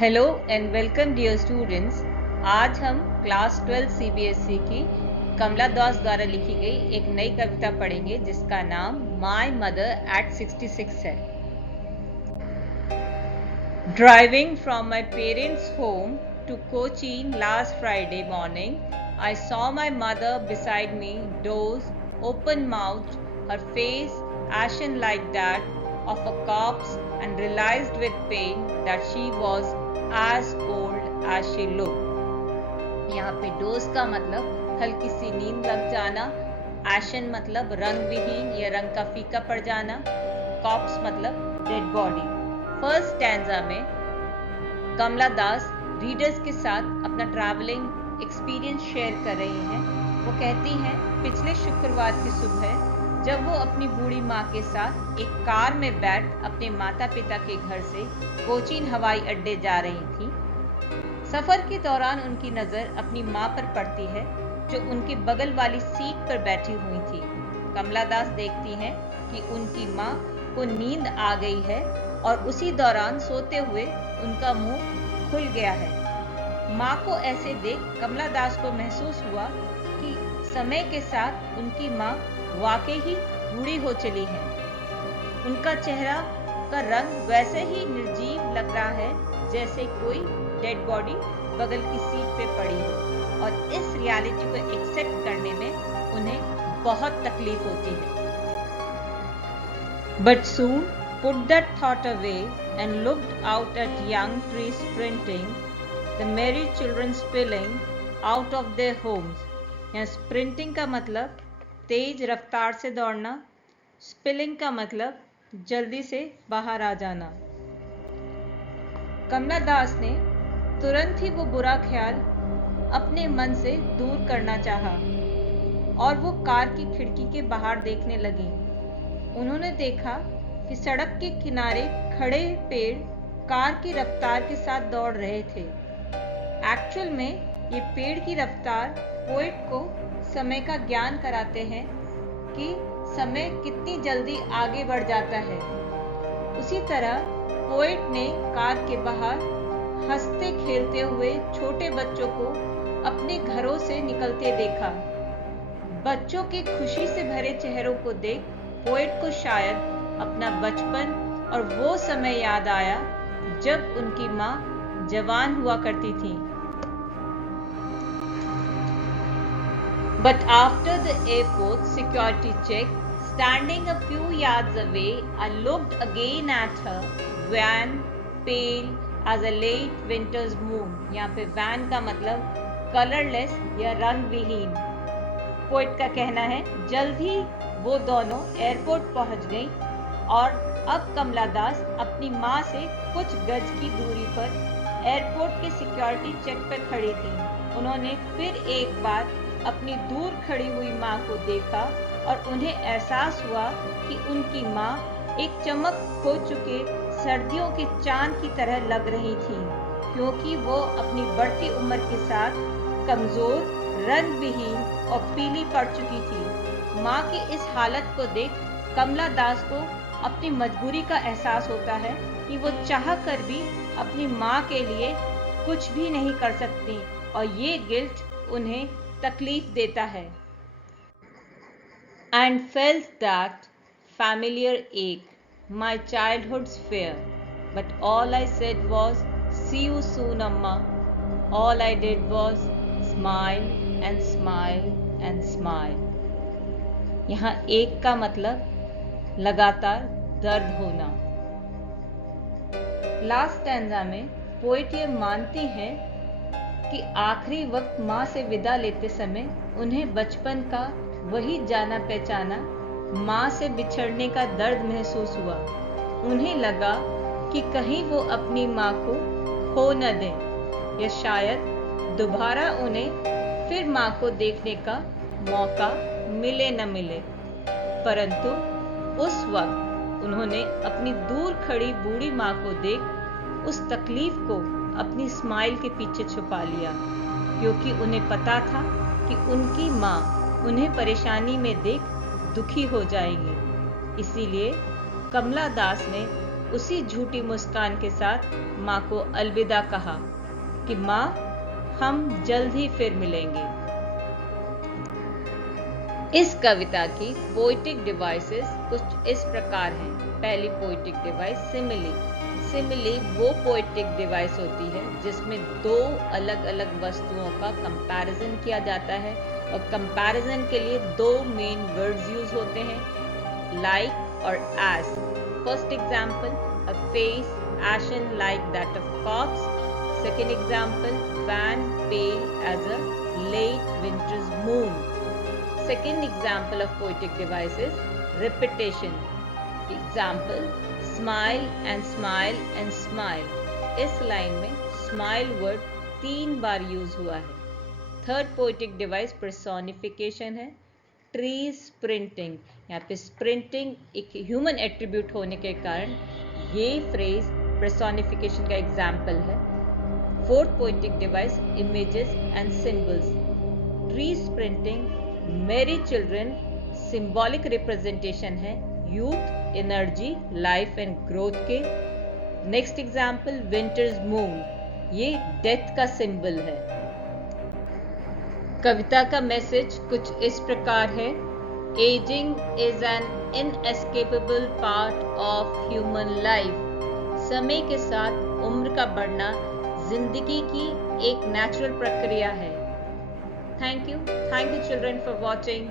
Hello and welcome dear students. आज हम class 12 CBSE की कमला दास द्वारा लिखी गई एक नई कविता पढ़ेंगे जिसका नाम माय मदर एट 66 है। Driving from my parents home to Cochin last Friday morning, I saw my mother beside me, those open mouth, her face ashen like that of a corpse, and realized with pain that she was as old as she looked। यहाँ पे dose का मतलब हल्की सी नींद लग जाना, एशन मतलब रंग विहीन या रंग का फीका पड़ जाना, कॉप्स मतलब डेड बॉडी। फर्स्ट स्टैंजा में कमला दास रीडर्स के साथ अपना ट्रैवलिंग एक्सपीरियंस शेयर कर रही हैं। वो कहती हैं पिछले शुक्रवार की सुबह जब वो अपनी बूढ़ी माँ के साथ एक कार में बैठ अपने माता पिता के घर से कोचीन हवाई अड्डे जा रही थी, सफर के दौरान उनकी नजर अपनी माँ पर पड़ती है जो उनके बगल वाली सीट पर बैठी हुई थी। कमला दास देखती हैं कि उनकी माँ को नींद आ गई है और उसी दौरान सोते हुए उनका मुंह खुल गया है। माँ को ऐसे देख कमला दास को महसूस हुआ कि समय के साथ उनकी माँ वाकई ही बूढ़ी हो चली है। उनका चेहरा का रंग वैसे ही निर्जीव लग रहा है जैसे कोई डेड बॉडी बगल की सीट पे पड़ी हो, और इस रियलिटी को एक्सेप्ट करने में उन्हें बहुत तकलीफ होती है। But soon put that thought away and looked out at young trees sprinting, the merry children spilling out of their homes। यहाँ स्प्रिंटिंग का मतलब तेज रफ्तार से दौड़ना, स्पिलिंग का मतलब जल्दी से बाहर आ जाना। कमला दास ने तुरंत ही वो बुरा ख्याल अपने मन से दूर करना चाहा और वो कार की खिड़की के बाहर देखने लगी। उन्होंने देखा कि सड़क के किनारे खड़े पेड़ कार की रफ्तार के साथ दौड़ रहे थे। एक्चुअल में ये पेड़ की रफ्तार पोएट को समय का ज्ञान कराते हैं कि समय कितनी जल्दी आगे बढ़ जाता है। उसी तरह पोएट ने कार के बाहर हंसते खेलते हुए छोटे बच्चों को अपने घरों से निकलते देखा। बच्चों के खुशी से भरे चेहरों को देख पोएट को शायद अपना बचपन और वो समय याद आया जब उनकी माँ जवान हुआ करती थी। But after the airport security check, standing a few yards away, I looked again at her, wan, pale as a late winter's moon। यहाँ पे wan का मतलब कलरलेस या रंग विहीन। पोएट का कहना है जल्द ही वो दोनों एयरपोर्ट पहुंच गईं और अब कमला दास अपनी माँ से कुछ गज की दूरी पर एयरपोर्ट के सिक्योरिटी चेक पर खड़ी थी। उन्होंने फिर एक बार अपनी दूर खड़ी हुई माँ को देखा और उन्हें एहसास हुआ कि उनकी माँ एक चमक खो चुके सर्दियों के चांद की तरह लग रही थी, क्योंकि वो अपनी बढ़ती उम्र के साथ कमजोर, रंग विहीन और पीली पड़ चुकी थी। माँ की इस हालत को देख कमला दास को अपनी मजबूरी का एहसास होता है कि वो चाह कर भी अपनी माँ के लिए कुछ भी नहीं कर सकती और ये गिल्ट उन्हें तकलीफ देता है। And felt that familiar ache, my childhood's fear, but all I said was, see you soon, Amma। All I did was smile and smile and smile। यहाँ एक का मतलब लगातार दर्द होना। लास्ट स्टैंजा में पोएट ये मानती हैं कि आखिरी वक्त माँ से विदा लेते समय उन्हें बचपन का वही जाना पहचाना माँ से बिछड़ने का दर्द महसूस हुआ। उन्हें लगा कि कहीं वो अपनी माँ को खो न दें या शायद दोबारा उन्हें फिर माँ को देखने का मौका मिले न मिले। परंतु उस वक्त उन्होंने अपनी दूर खड़ी बूढ़ी माँ को देख उस तकलीफ को अपनी स्माइल के पीछे छुपा लिया, क्योंकि उन्हें पता था कि उनकी माँ उन्हें परेशानी में देख दुखी हो जाएगी। इसीलिए कमला दास ने उसी झूठी मुस्कान के साथ माँ को अलविदा कहा कि माँ, हम जल्द ही फिर मिलेंगे। इस कविता की पोएटिक डिवाइसेस कुछ इस प्रकार हैं। पहली पोएटिक डिवाइस सिमिली। सिमिली वो पोएटिक डिवाइस होती है जिसमें दो अलग अलग वस्तुओं का कंपैरिजन किया जाता है और कंपैरिजन के लिए दो मेन वर्ड्स यूज होते हैं, लाइक और age. First example, a face ashen like that of corpse. Second example, fan pale as a late winter's moon. Second example of poetic device is repetition. Example, smile and smile and smile. इस line में smile word 3 बार use हुआ है। Third poetic device personification है। Tree sprinting, यहाँ पे sprinting एक human attribute होने के कारण ये फ्रेज पर्सोनिफिकेशन का एग्जाम्पल है। Fourth poetic device images and symbols. Tree sprinting, मेरी चिल्ड्रन सिंबॉलिक रिप्रेजेंटेशन है youth, energy, life and growth के। नेक्स्ट एग्जाम्पल विंटर्स मून, ये डेथ का सिंबल है। कविता का मैसेज कुछ इस प्रकार है, ageing is an inescapable part of human life. समय के साथ उम्र का बढ़ना जिंदगी की एक नेचुरल प्रक्रिया है। Thank you children for watching.